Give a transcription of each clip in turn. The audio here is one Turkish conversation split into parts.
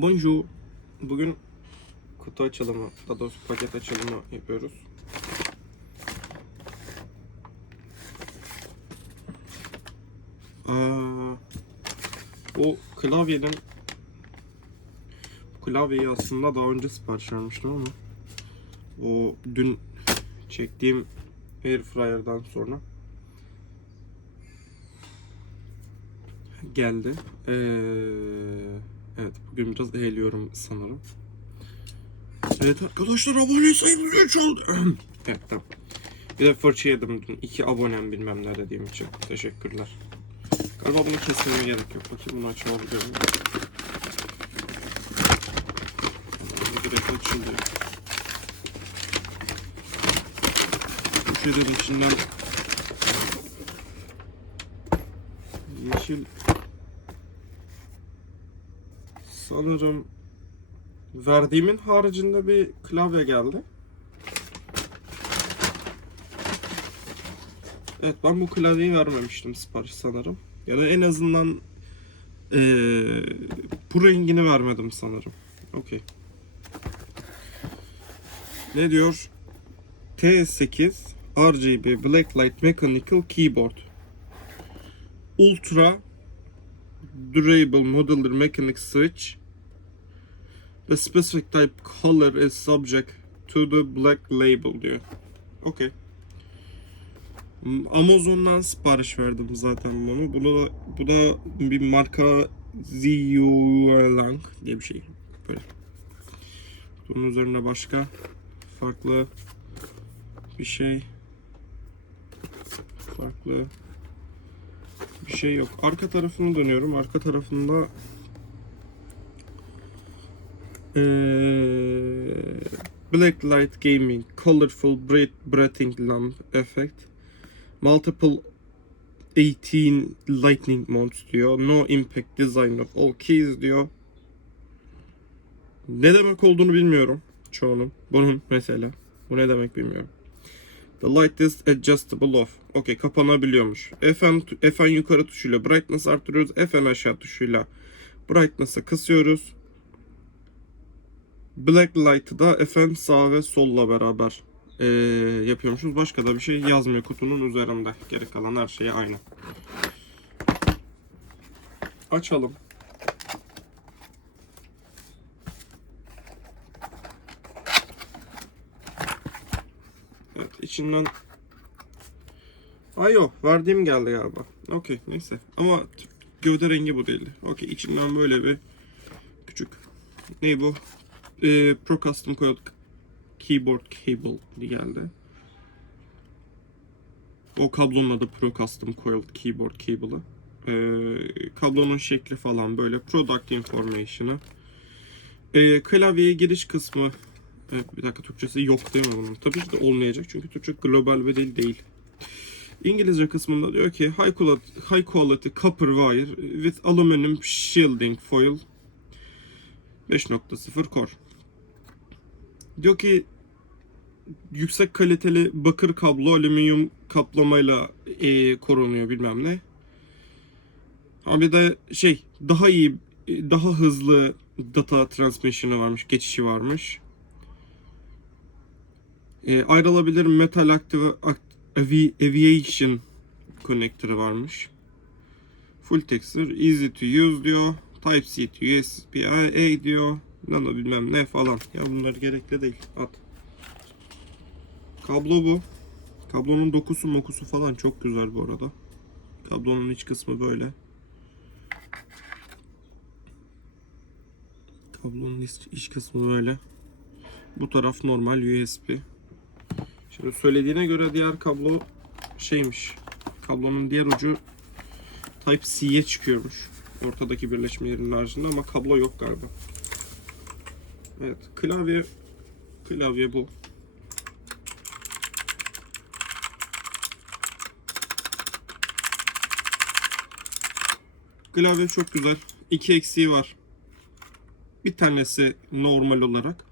Bonjour. Bugün kutu açılımı, daha doğrusu paket açılımı yapıyoruz. O klavyeyi aslında daha önce sipariş vermiştim ama o dün çektiğim Airfryer'dan sonra geldi. Evet, bugün biraz eğiliyorum sanırım. Evet arkadaşlar, abone sayımız 3 oldu. Evet, tamam. Bir de fırça yedim dün. 2 abonem bilmem ne dediğim için. Teşekkürler. Galiba bunu kesmeme gerek yok. Bakayım bunu açabiliyor muyum? Bu direkt açılıyor. Bu şeylerin içinden yeşil sanırım verdiğimin haricinde bir klavye geldi. Evet, ben bu klavyeyi vermemiştim sipariş sanırım. Ya da en azından bu rengini vermedim sanırım. Okey. Ne diyor? T8 RGB Blacklight Mechanical Keyboard. Ultra Durable Modular Mechanic Switch. The specific type color is subject to the black label diyor. Okey. Amazon'dan sipariş verdim zaten bunu. Bu da bir marka Ziyuelang diye bir şey. Böyle. Bunun üzerine başka farklı bir şey yok. Arka tarafını dönüyorum. Arka tarafında Black Light Gaming Colorful Breathing Lamp Effect Multiple 18 Lightning Modes diyor. No Impact Design of All Keys diyor. Ne demek olduğunu bilmiyorum çoğunun. Bunun mesela. Bu ne demek bilmiyorum. The light is adjustable off. Okey, kapanabiliyormuş. Fn yukarı tuşuyla brightness artırıyoruz. Fn aşağı tuşuyla brightness'ı kısıyoruz. Black light'ı da Fn sağ ve solla beraber yapıyormuşuz. Başka da bir şey yazmıyor kutunun üzerinde. Geri kalan her şey aynı. Açalım. Evet, içinden yok, verdiğim geldi galiba. Okey, neyse. Ama gövde rengi bu değildi. Okey, içinden böyle bir küçük ne bu? Pro Custom Coiled Keyboard Cable geldi. O kablonun adı Pro Custom Coiled Keyboard Cable'ı. Kablonun şekli falan böyle. Product Information'ı. Klavyeye giriş kısmı. Bir dakika, Türkçesi yok değil mi bunun? Tabii ki de olmayacak çünkü Türkçe global bir dil değil. İngilizce kısmında diyor ki high quality copper wire with aluminum shielding foil 5.0 core. Diyor ki yüksek kaliteli bakır kablo alüminyum kaplamayla korunuyor bilmem ne. Abi de daha iyi, daha hızlı data transmission'ı varmış, geçişi varmış. Ayrılabilir metal aviation konnektörü varmış. Full texture, easy to use diyor. Type-C to USB-A diyor. Nano bilmem ne falan. Ya bunlar gerekli değil. At. Kablo bu. Kablonun dokusu falan çok güzel bu arada. Kablonun iç kısmı böyle. Kablonun iç kısmı böyle. Bu taraf normal USB. Şimdi söylediğine göre diğer kablo kablonun diğer ucu Type-C'ye çıkıyormuş. Ortadaki birleşme yerinin haricinde, ama kablo yok galiba. Evet, klavye bu. Klavye çok güzel. 2 eksiği var. Bir tanesi normal olarak.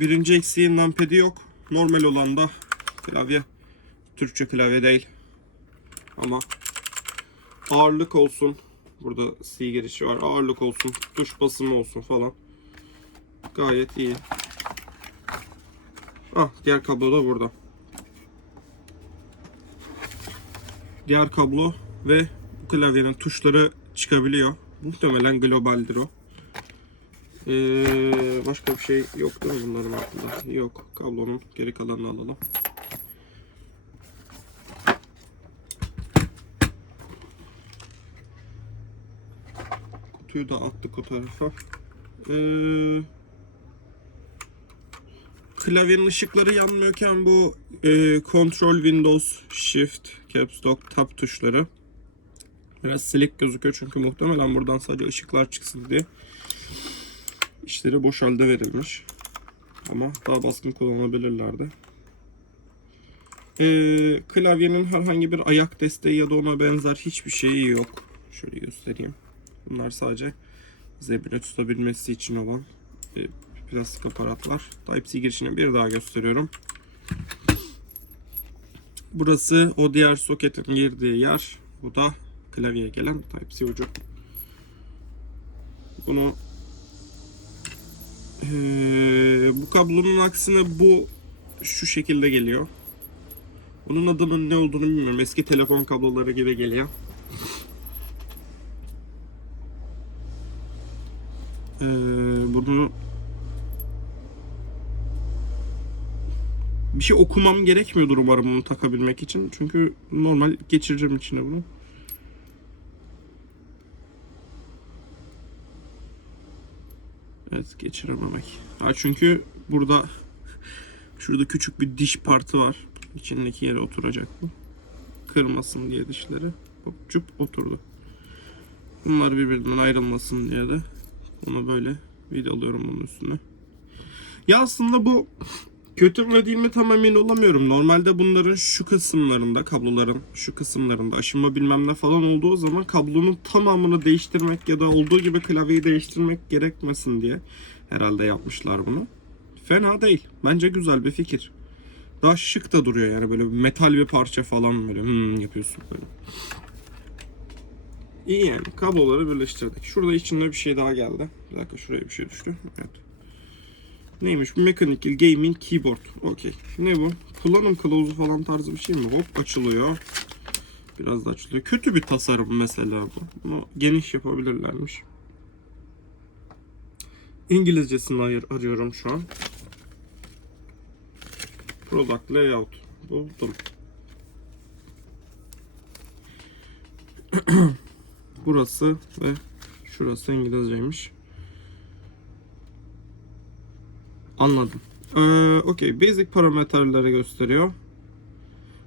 Birinci eksiği numpad'i yok. Normal olan da klavye. Türkçe klavye değil. Ama ağırlık olsun, Burada C girişi var. Ağırlık olsun, tuş basımı olsun falan. Gayet iyi. Diğer kablo da burada. Diğer kablo ve bu klavyenin tuşları çıkabiliyor. Muhtemelen globaldir o. Başka bir şey yok değil mi bunların altında? Yok. Kablonun geri kalanını alalım. Kutuyu da attık o tarafa. Klavyenin ışıkları yanmıyorken bu Control Windows Shift Caps Lock Tab tuşları biraz silik gözüküyor çünkü muhtemelen buradan sadece ışıklar çıksın diye içleri boş halde verilmiş. Ama daha baskın kullanabilirlerdi. Klavyenin herhangi bir ayak desteği ya da ona benzer hiçbir şeyi yok. Şöyle göstereyim. Bunlar sadece zemine tutabilmesi için olan plastik aparatlar. Type-C girişini bir daha gösteriyorum. Burası o diğer soketin girdiği yer. Bu da klavyeye gelen Type-C ucu. Bunu bu kablonun aksine bu şu şekilde geliyor. Bunun adının ne olduğunu bilmiyorum. Eski telefon kabloları gibi geliyor. Bunu bir şey okumam gerekmiyordur umarım bunu takabilmek için. Çünkü normal geçireceğim içine bunu. Evet, geçirememek. Çünkü burada şurada küçük bir diş partı var. İçindeki yere oturacak bu. Kırmasın diye dişleri. Hop, cüp oturdu. Bunlar birbirinden ayrılmasın diye de onu böyle vidalıyorum bunun üstüne. Ya aslında bu kötü mü değil mi tam emin olamıyorum. Normalde bunların şu kısımlarında, kabloların şu kısımlarında aşınma bilmem ne falan olduğu zaman kablonun tamamını değiştirmek ya da olduğu gibi klavyeyi değiştirmek gerekmesin diye herhalde yapmışlar bunu. Fena değil. Bence güzel bir fikir. Daha şık da duruyor yani, böyle metal bir parça falan böyle yapıyorsun böyle. İyi yani, kabloları birleştirdik. Şurada içinde bir şey daha geldi. Bir dakika, şuraya bir şey düştü. Evet. Neymiş bu? Mechanical Gaming Keyboard. Okey. Ne bu? Kullanım kılavuzu falan tarzı bir şey mi? Hop, açılıyor. Biraz da açılıyor. Kötü bir tasarım mesela bu. Bunu geniş yapabilirlermiş. İngilizcesini arıyorum şu an. Product Layout. Buldum. Burası ve şurası İngilizceymiş. Anladım. Okey. Basic parametreleri gösteriyor.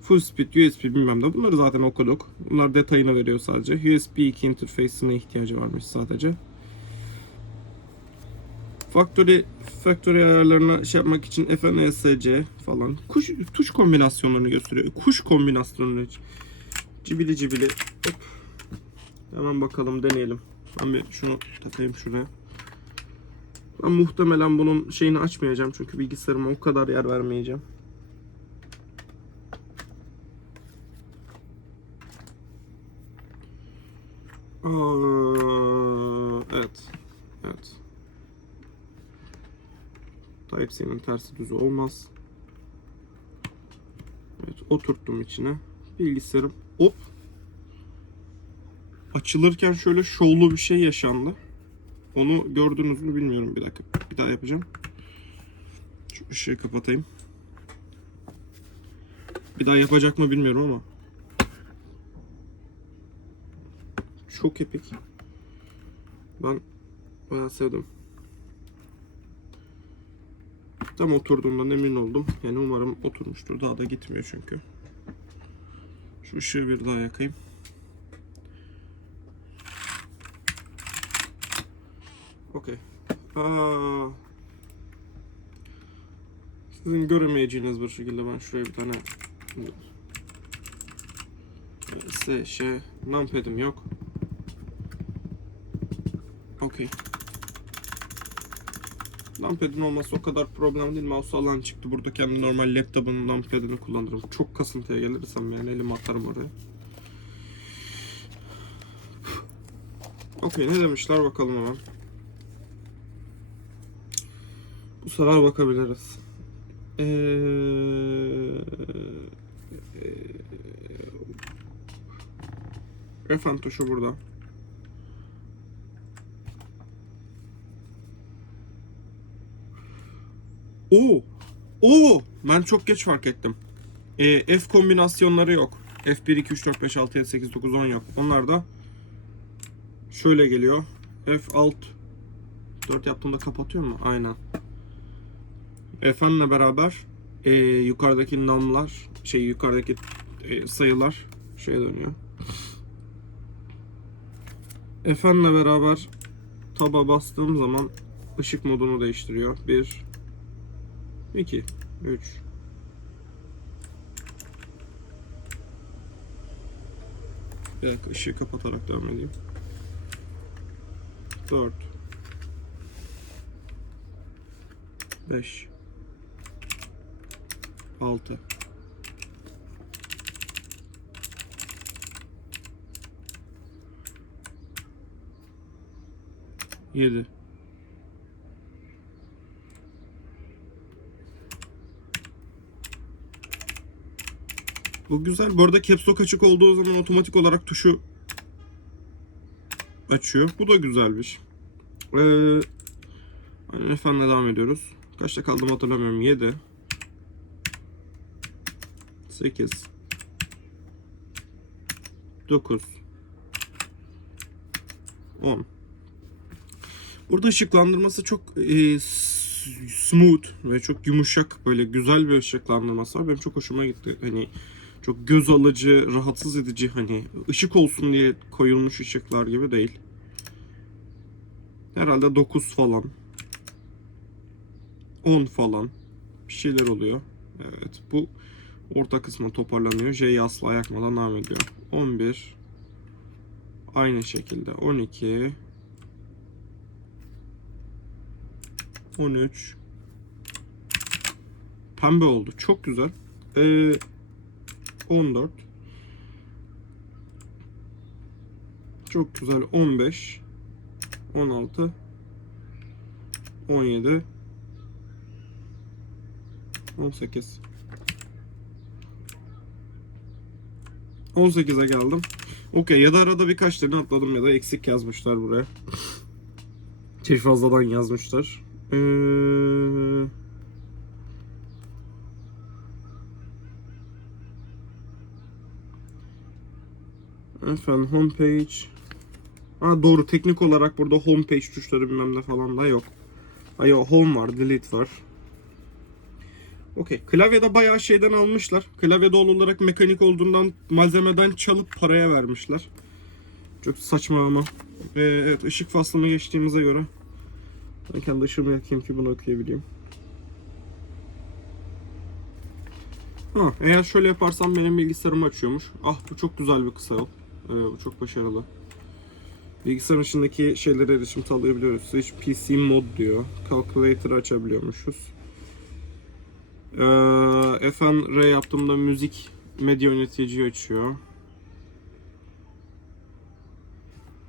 Full speed, USB bilmem de. Bunları zaten okuduk. Bunlar detayını veriyor sadece. USB 2 interface'ine ihtiyacı varmış sadece. Factory ayarlarına şey yapmak için FNSC falan. Tuş kombinasyonlarını gösteriyor. Kuş kombinasyonları. Cibili cibili. Hop. Hemen bakalım, deneyelim. Ben bir şunu takayım şuraya. Ben muhtemelen bunun şeyini açmayacağım çünkü bilgisayarıma o kadar yer vermeyeceğim. Evet. Evet. Type-C'nin tersi düzü olmaz. Evet, oturttum içine. Bilgisayarım hop. Açılırken şöyle şovlu bir şey yaşandı. Onu gördünüz mü bilmiyorum. Bir dakika. Bir daha yapacağım. Şu ışığı kapatayım. Bir daha yapacak mı bilmiyorum ama. Çok epik. Ben bayağı sevdim. Tam oturduğundan emin oldum. Yani umarım oturmuştur. Daha da gitmiyor çünkü. Şu ışığı bir daha yakayım. Okey. Sizin göremeyeceğiniz bir şekilde ben şuraya bir tane numpad'im yok. Okey. Numpad'in olması o kadar problem değil. Mouse alan çıktı. Burada kendi normal laptop'un numpad'ini kullanırım. Çok kasıntıya gelirsem yani elimi atarım oraya. Okey, ne demişler bakalım hemen. Bu sefer bakabiliriz. Efendim tuşu burada. Oo. Oo. Ben çok geç fark ettim. F kombinasyonları yok. F1, 2, 3, 4, 5, 6, 7, 8, 9, 10 yok. Onlar da şöyle geliyor. F6 4 yaptığımda kapatıyor mu? Aynen. F'le beraber yukarıdaki num'lar, yukarıdaki sayılar şeye dönüyor. F'le beraber taba bastığım zaman ışık modunu değiştiriyor. 1 2 3 Bir dakika, ışığı kapatarak devam edeyim. 4 5 6 7 Bu güzel. Bu arada caps lock açık olduğu zaman otomatik olarak tuşu açıyor. Bu da güzelmiş. Efendim devam ediyoruz. Kaçta kaldım hatırlamıyorum. 7 8 9 10 Burada ışıklandırması çok smooth ve çok yumuşak, böyle güzel bir ışıklandırması var. Benim çok hoşuma gitti. Hani çok göz alıcı, rahatsız edici, hani ışık olsun diye koyulmuş ışıklar gibi değil. Herhalde 9 falan. 10 falan. Bir şeyler oluyor. Evet, bu orta kısmı toparlanıyor. J'yi asla yakmadan devam ediyor. 11 aynı şekilde 12 13 pembe oldu. Çok güzel. 14 çok güzel. 15 16 17 18 18'e geldim. Okey, ya da arada birkaç tane atladım ya da eksik yazmışlar buraya. Çift fazladan yazmışlar. Efendim homepage. Ha, doğru, teknik olarak burada homepage tuşları bilmem ne falan da yok. Hayır, home var, delete var. Okey. Klavyede bayağı şeyden almışlar. Klavye doğal olarak mekanik olduğundan malzemeden çalıp paraya vermişler. Çok saçma ama. Evet, ışık faslını geçtiğimize göre ben kendi ışığımı yakayım ki bunu okuyabileyim. Ha, eğer şöyle yaparsam benim bilgisayarımı açıyormuş. Ah, bu çok güzel bir kısa yol. Bu çok başarılı. Bilgisayarın içindeki şeylere erişim sağlayabiliyoruz. Hiç PC mod diyor. Calculator açabiliyormuşuz. FNR yaptığımda müzik medya yöneticiyi açıyor.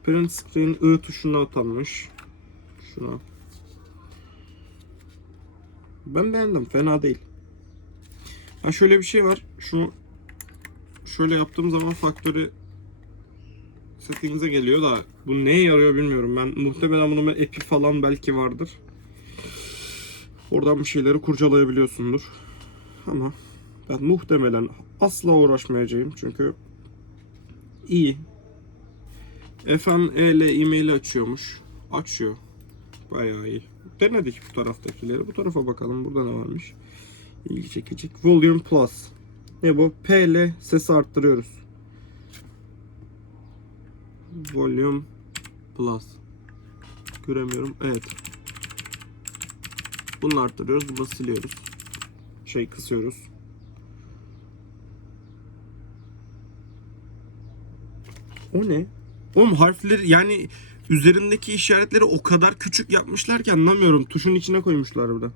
Print screen I tuşuna atanmış. Şuna. Ben beğendim. Fena değil. Ha, şöyle bir şey var. Şunu şöyle yaptığım zaman faktörü settings'e geliyor da bu neye yarıyor bilmiyorum. Ben muhtemelen bunun epi falan belki vardır. Oradan bir şeyleri kurcalayabiliyorsundur. Ama ben muhtemelen asla uğraşmayacağım çünkü iyi. FNE ile e-mail açıyormuş. Açıyor. Bayağı iyi. Denedik bu taraftakileri. Bu tarafa bakalım. Burada ne varmış? İlgi çekici. Volume Plus. Ne bu? P ile sesi arttırıyoruz. Volume Plus. Göremiyorum. Evet. Bunu arttırıyoruz. Bunu siliyoruz. Kısıyoruz. O ne? Oğlum harfleri, yani üzerindeki işaretleri o kadar küçük yapmışlar ki anlamıyorum. Tuşun içine koymuşlar burada.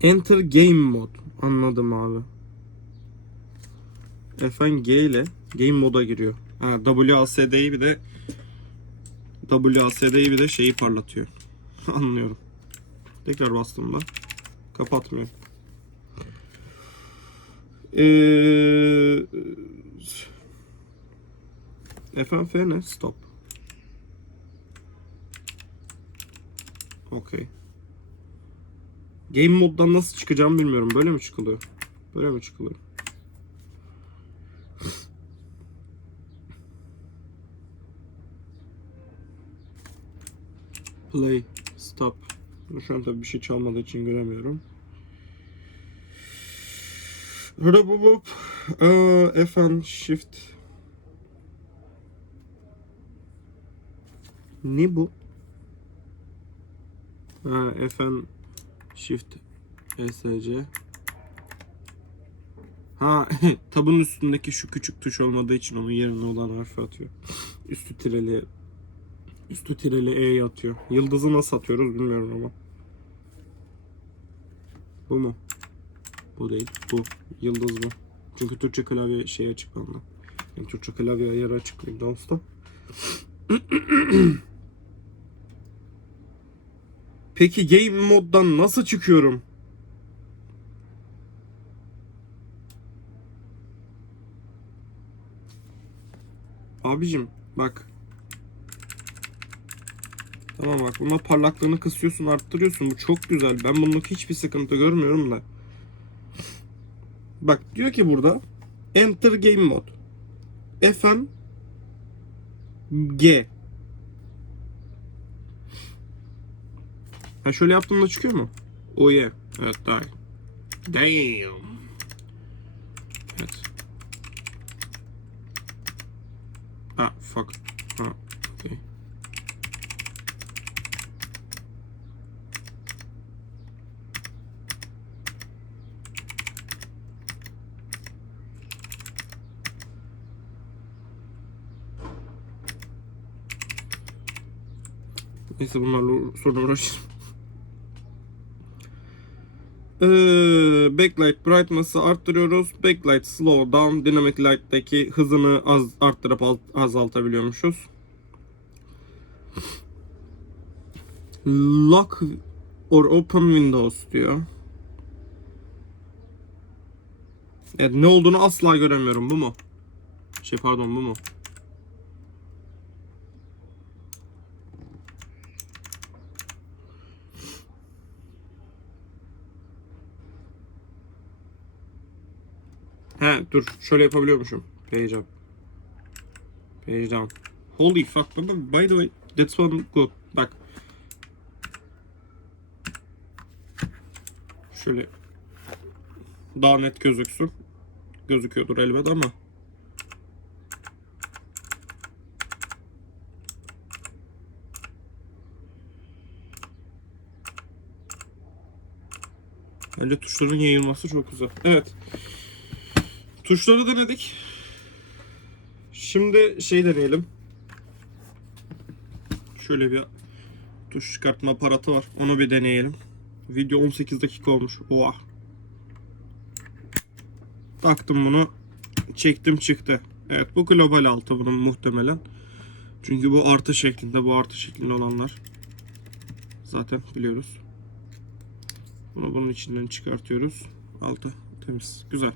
Enter Game Mode. Anladım abi. Fn G ile game moda giriyor. Ha, WASD'yi bir de şeyi parlatıyor. Anlıyorum. Tekrar bastığımda kapatmıyor. FNF ne? Stop. Okay. Game moddan nasıl çıkacağımı bilmiyorum. Böyle mi çıkılıyor? Böyle mi çıkılıyor? Play. Stop. Şu an tabii bir şey çalmadığı için göremiyorum. FN Shift. Ne bu? FN Shift ESC. Ha, tabın üstündeki şu küçük tuş olmadığı için onun yerine olan harfi atıyor. Üstü tireli E'yi atıyor. Yıldızı nasıl atıyoruz bilmiyorum ama. Bu mu? Bu değil. Bu. Yıldız bu. Çünkü Türkçe klavye şey açık bende. Yani Türkçe klavye ayarı açık Windows'ta. Peki game moddan nasıl çıkıyorum? Abicim bak. Tamam bak, buna parlaklığını kısıyorsun, arttırıyorsun. Bu çok güzel. Ben bundaki hiçbir sıkıntı görmüyorum da. Bak diyor ki burada Enter Game Mode. FM G. Ha, şöyle yaptığımda çıkıyor mu? Oh yeah. Evet, daha iyi. Damn. Evet. Ha, fuck. Ha, okay. Neyse, bunlarla sonra uğraşırım. Backlight brightness'ı arttırıyoruz. Backlight slow down. Dynamic light'taki hızını arttırıp azaltabiliyormuşuz. Lock or open windows diyor. Evet, ne olduğunu asla göremiyorum. Bu mu? Bu mu? He, dur. Şöyle yapabiliyormuşum. Page up. Page down. Holy fuck. By the way, that's one good. Bak. Şöyle daha net gözüksün. Gözüküyordur elbette ama. Bence tuşların yayılması çok güzel. Evet. Tuşları denedik. Şimdi şey deneyelim. Şöyle bir tuş çıkartma aparatı var. Onu bir deneyelim. Video 18 dakika olmuş. Oha. Taktım bunu. Çektim, çıktı. Evet, bu global altı bunun muhtemelen. Çünkü bu artı şeklinde. Bu artı şeklinde olanlar. Zaten biliyoruz. Bunu bunun içinden çıkartıyoruz. Altı temiz. Güzel.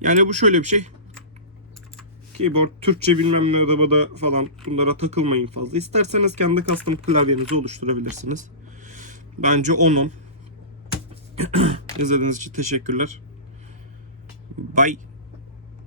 Yani bu şöyle bir şey. Keyboard, Türkçe bilmem ne da falan, bunlara takılmayın fazla. İsterseniz kendi custom klavyenizi oluşturabilirsiniz. Bence onun. İzlediğiniz için teşekkürler. Bye.